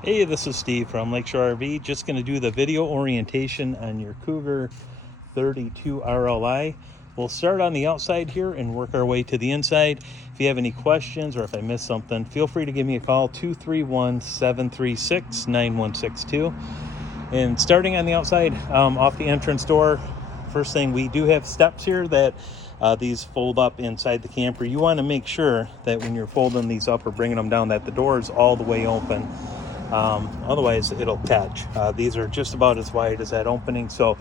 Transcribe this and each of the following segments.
Hey, this is Steve from Lakeshore RV. Just going to do the video orientation on your Cougar 32 RLI. We'll start on the outside here and work our way to the inside. If you have any questions or if I missed something, feel free to give me a call, 231-736-9162. And starting on the outside, off the entrance door, first thing, we do have steps here that these fold up inside the camper. You want to make sure that when you're folding these up or bringing them down that the door is all the way open. Otherwise it'll catch. These are just about as wide as that opening, so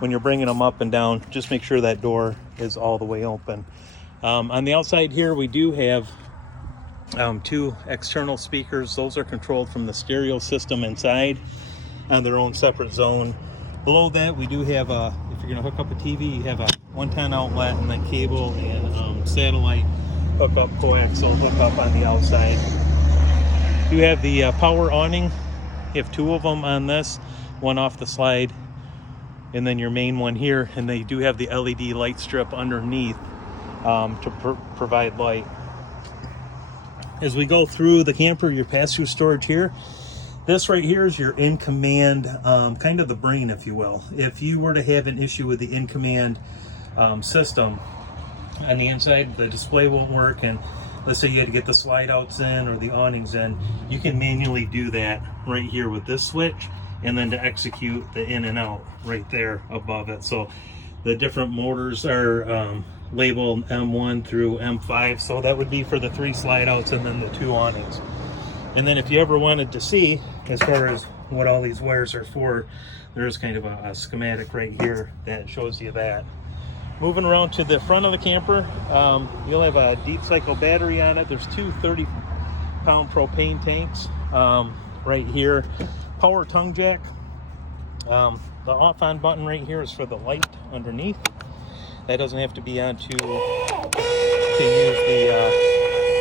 when you're bringing them up and down, just make sure that door is all the way open. On the outside here, we do have two external speakers. Those are controlled from the stereo system inside on their own separate zone. Below that, we do have if you're going to hook up a TV, you have a 110 outlet and then cable and satellite hookup, coaxial hookup on the outside. You have the power awning. You have two of them on this, one off the slide, and then your main one here. And they do have the LED light strip underneath to provide light. As we go through the camper, your pass-through storage here. This right here is your in-command, kind of the brain, if you will. If you were to have an issue with the in-command system on the inside, the display won't work, and let's say you had to get the slide outs in or the awnings in, you can manually do that right here with this switch, and then to execute the in and out right there above it. So the different motors are labeled M1 through M5, so that would be for the 3 slide outs and then the 2 awnings. And then if you ever wanted to see as far as what all these wires are for, there's kind of a schematic right here that shows you that. Moving around to the front of the camper, you'll have a deep cycle battery on it. There's two 30-pound propane tanks right here. Power tongue jack. The off-on button right here is for the light underneath. That doesn't have to be on to use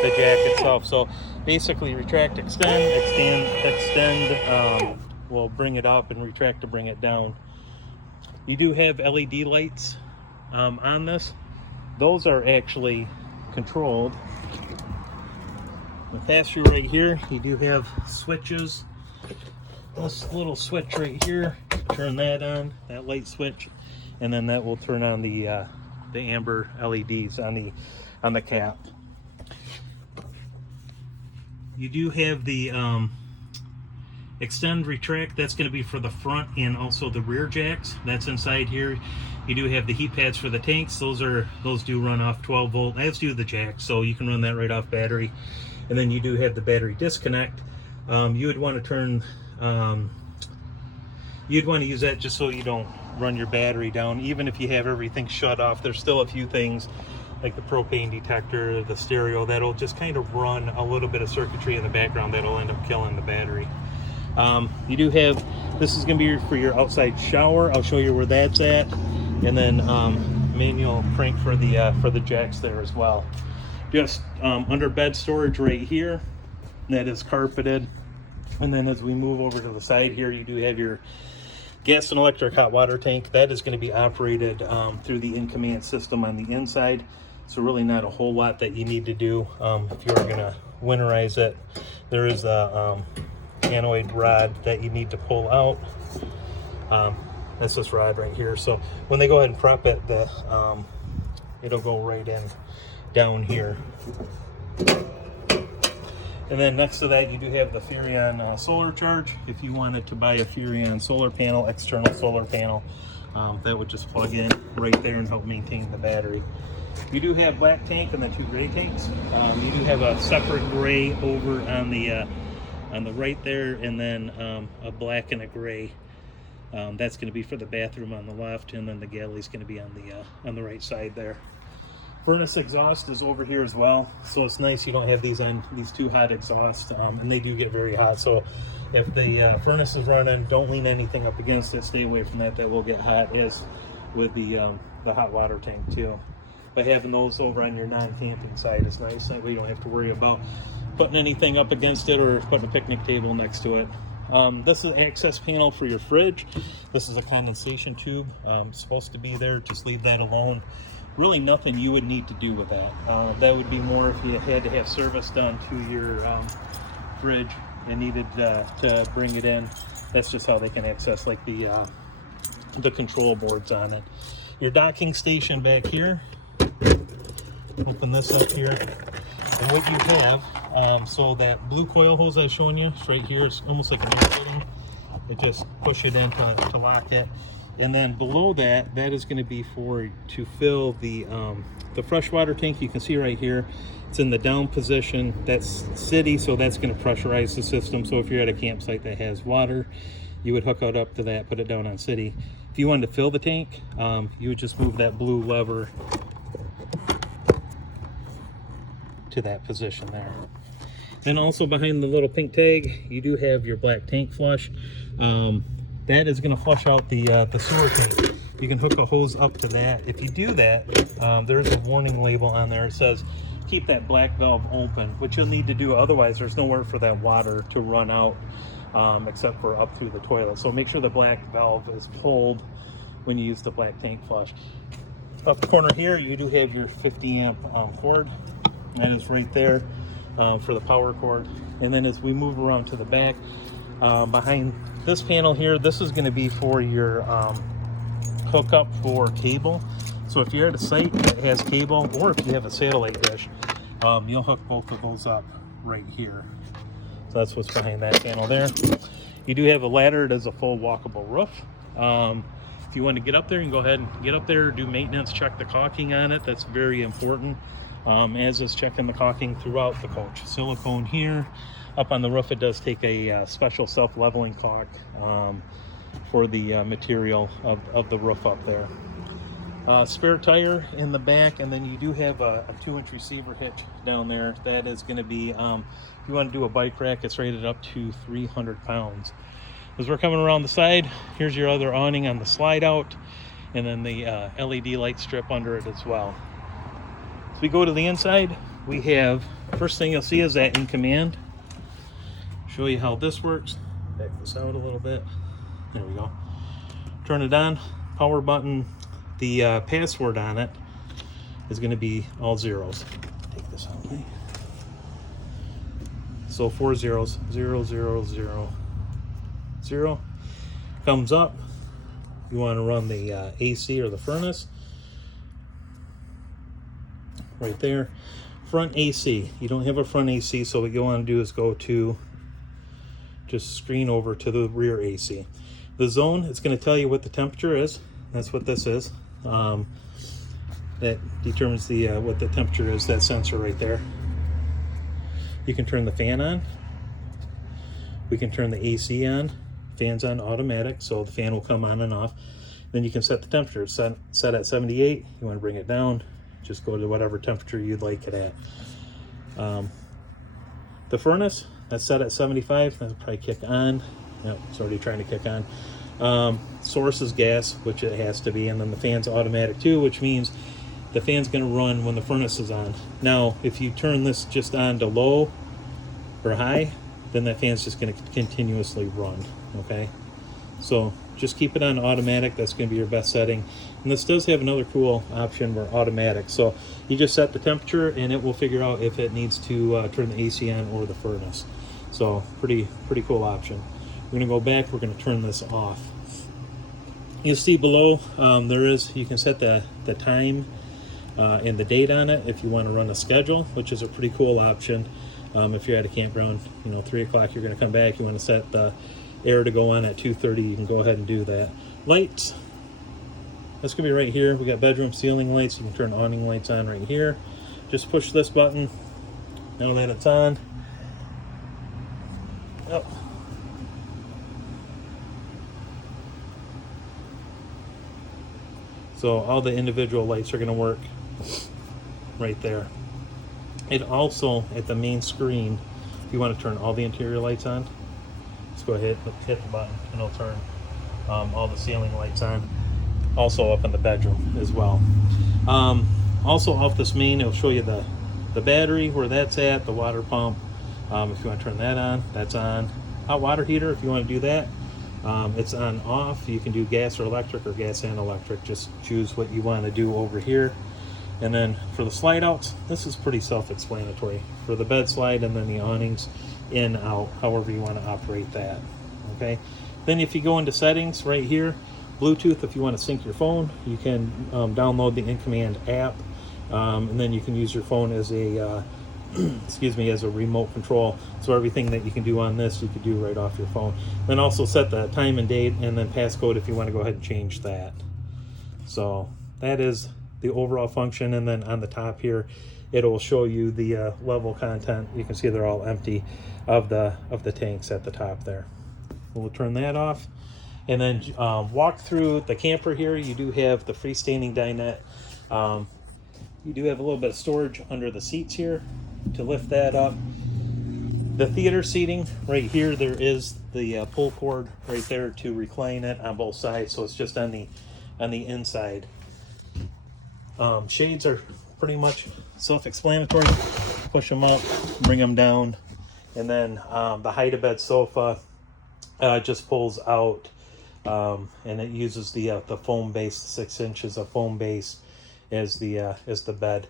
the jack itself. So basically, retract, extend. We'll bring it up and retract to bring it down. You do have LED lights on this. Those are actually controlled. The pass-through right here, you do have switches. This little switch right here, turn that on, that light switch, and then that will turn on the amber LEDs on the cap. You do have the extend, retract. That's going to be for the front and also the rear jacks. That's inside here. You do have the heat pads for the tanks. Those do run off 12 volt, as do the jacks, so you can run that right off battery. And then you do have the battery disconnect. You would want to turn, you'd want to use that just so you don't run your battery down. Even if you have everything shut off, there's still a few things like the propane detector, the stereo, that'll just kind of run a little bit of circuitry in the background that'll end up killing the battery. You do have, this is going to be for your outside shower. I'll show you where that's at, and then manual crank for the jacks there as well. Just under bed storage right here, that is carpeted. And then as we move over to the side here, you do have your gas and electric hot water tank. That is going to be operated through the in-command system on the inside. So really not a whole lot that you need to do if you're going to winterize it. There is a anoid rod that you need to pull out. That's this rod right here. So when they go ahead and prep it, it'll go right in down here. And then next to that, you do have the Furrion solar charge. If you wanted to buy a Furrion solar panel, external solar panel, that would just plug in right there and help maintain the battery. You do have black tank and then 2 gray tanks. You do have a separate gray over on the right there, and then a black and a gray. That's going to be for the bathroom on the left, and then the galley is going to be on the right side there. Furnace exhaust is over here as well, so it's nice you don't have these too hot exhausts, and they do get very hot. So if the furnace is running, don't lean anything up against it. Stay away from that. That will get hot, as with the hot water tank too. But having those over on your non-camping side is nice. That way you don't have to worry about putting anything up against it or putting a picnic table next to it. This is an access panel for your fridge. This is a condensation tube. It's supposed to be there. Just leave that alone. Really nothing you would need to do with that. That would be more if you had to have service done to your fridge. and needed to bring it in, that's just how they can access like the control boards on it. Your docking station back here, open this up here, and what you have, so that blue coil hose I was showing you, it's right here, it's almost like an air fitting. It just push it in to lock it. And then below that, that is going to be to fill the freshwater tank. You can see right here, it's in the down position. That's city, so that's going to pressurize the system. So if you're at a campsite that has water, you would hook it up to that, put it down on city. If you wanted to fill the tank, you would just move that blue lever to that position there. And also behind the little pink tag, you do have your black tank flush. That is going to flush out the sewer tank. You can hook a hose up to that. If you do that, there's a warning label on there. It says keep that black valve open, which you'll need to do. Otherwise, there's nowhere for that water to run out except for up through the toilet. So make sure the black valve is pulled when you use the black tank flush. Up the corner here, you do have your 50 amp cord. That is right there for the power cord. And then as we move around to the back, behind this panel here, this is going to be for your hookup for cable. So if you're at a site that has cable, or if you have a satellite dish, you'll hook both of those up right here. So that's what's behind that panel there. You do have a ladder. It is a full walkable roof. If you want to get up there, you can go ahead and get up there, do maintenance, check the caulking on it. That's very important, as is checking the caulking throughout the coach. Silicone here. Up on the roof, it does take a special self-leveling caulk for the material of the roof up there. Spare tire in the back, and then you do have a 2-inch receiver hitch down there. That is going to be, if you want to do a bike rack, it's rated up to 300 pounds. As we're coming around the side, here's your other awning on the slide out, and then the LED light strip under it as well. As we go to the inside, we have, first thing you'll see is that in command. Show you how this works. Back this out a little bit. There we go. Turn it on, power button. The password on it is going to be all zeros. Take this out, please. So 4 zeros, 0, 0, 0, 0. Comes up. You want to run the AC or the furnace. Right there. Front AC. You don't have a front AC, so what you want to do is go to, just screen over to the rear AC. The zone, it's going to tell you what the temperature is. That's what this is. That determines the what the temperature is, that sensor right there. You can turn the fan on. We can turn the AC on. Fan's on automatic, so the fan will come on and off. Then you can set the temperature. Set at 78. You want to bring it down, just go to whatever temperature you'd like it at. The furnace, that's set at 75. That'll probably kick on. Yep, it's already trying to kick on. Source is gas, which it has to be, and then the fan's automatic too, which means the fan's going to run when the furnace is on. Now, if you turn this just on to low or high, then that fan's just going to continuously run, okay? So just keep it on automatic. That's going to be your best setting. And this does have another cool option where automatic. So you just set the temperature and it will figure out if it needs to turn the AC on or the furnace. So pretty cool option. We're going to go back. We're going to turn this off. You'll see below you can set the time and the date on it if you want to run a schedule, which is a pretty cool option. If you're at a campground, 3 o'clock, you're going to come back, you want to set the air to go on at 2:30, you can go ahead and do that. Lights, that's going to be right here. We got bedroom ceiling lights. You can turn awning lights on right here. Just push this button. Now that it's on. Oh. So all the individual lights are going to work right there. It also, at the main screen, if you want to turn all the interior lights on, just go ahead, hit the button, and it'll turn all the ceiling lights on. Also up in the bedroom as well. Also off this main, it'll show you the battery, where that's at, the water pump. If you want to turn that on, that's on. Hot water heater, if you want to do that. It's on off. You can do gas or gas and electric. Just choose what you want to do over here. And then for the slide outs, this is pretty self-explanatory. For the bed slide and then the awnings, in, out, however you want to operate that. Okay, then if you go into settings right here, Bluetooth, if you want to sync your phone, you can download the In Command app, and then you can use your phone as a excuse me, as a remote control. So everything that you can do on this, you could do right off your phone. Then also set the time and date, and then passcode if you want to go ahead and change that. So that is the overall function. And then on the top here, it'll show you the level content. You can see they're all empty of the tanks at the top there. We'll turn that off, and then walk through the camper here. You do have the freestanding dinette. You do have a little bit of storage under the seats here to lift that up. The theater seating right here, there is the pull cord right there to recline it on both sides, so it's just on the inside. Shades are pretty much self-explanatory. Push them up, bring them down, and then the hide-a-bed sofa just pulls out, and it uses the foam base, 6 inches of foam base as the bed.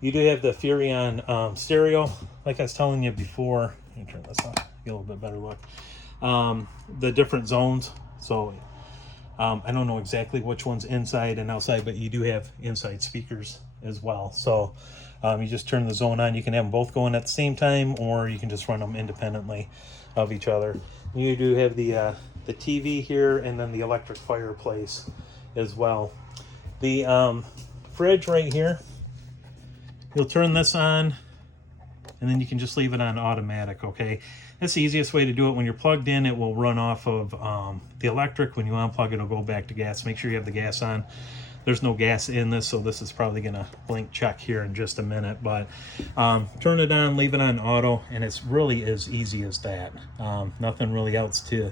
You do have the Furrion stereo, like I was telling you before. Let me turn this off, get a little bit better look. The different zones. So I don't know exactly which one's inside and outside, but you do have inside speakers as well. So you just turn the zone on. You can have them both going at the same time, or you can just run them independently of each other. You do have the TV here, and then the electric fireplace as well. The fridge right here, you'll turn this on, and then you can just leave it on automatic. Okay, that's the easiest way to do it. When you're plugged in, it will run off of the electric. When you unplug it, it'll go back to gas. Make sure you have the gas on. There's no gas in this, so this is probably gonna blink check here in just a minute, but turn it on, leave it on auto, and it's really as easy as that. Nothing really else to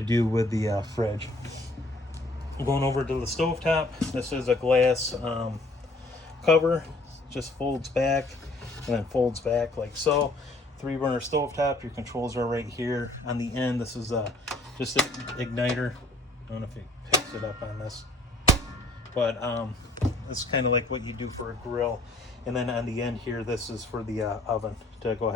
do with the fridge. Going over to the stovetop, this is a glass cover, just folds back and then folds back like so. 3-burner stovetop, your controls are right here on the end. This is just an igniter. I don't know if it picks it up on this, but it's kind of like what you do for a grill. And then on the end here, this is for the oven to go ahead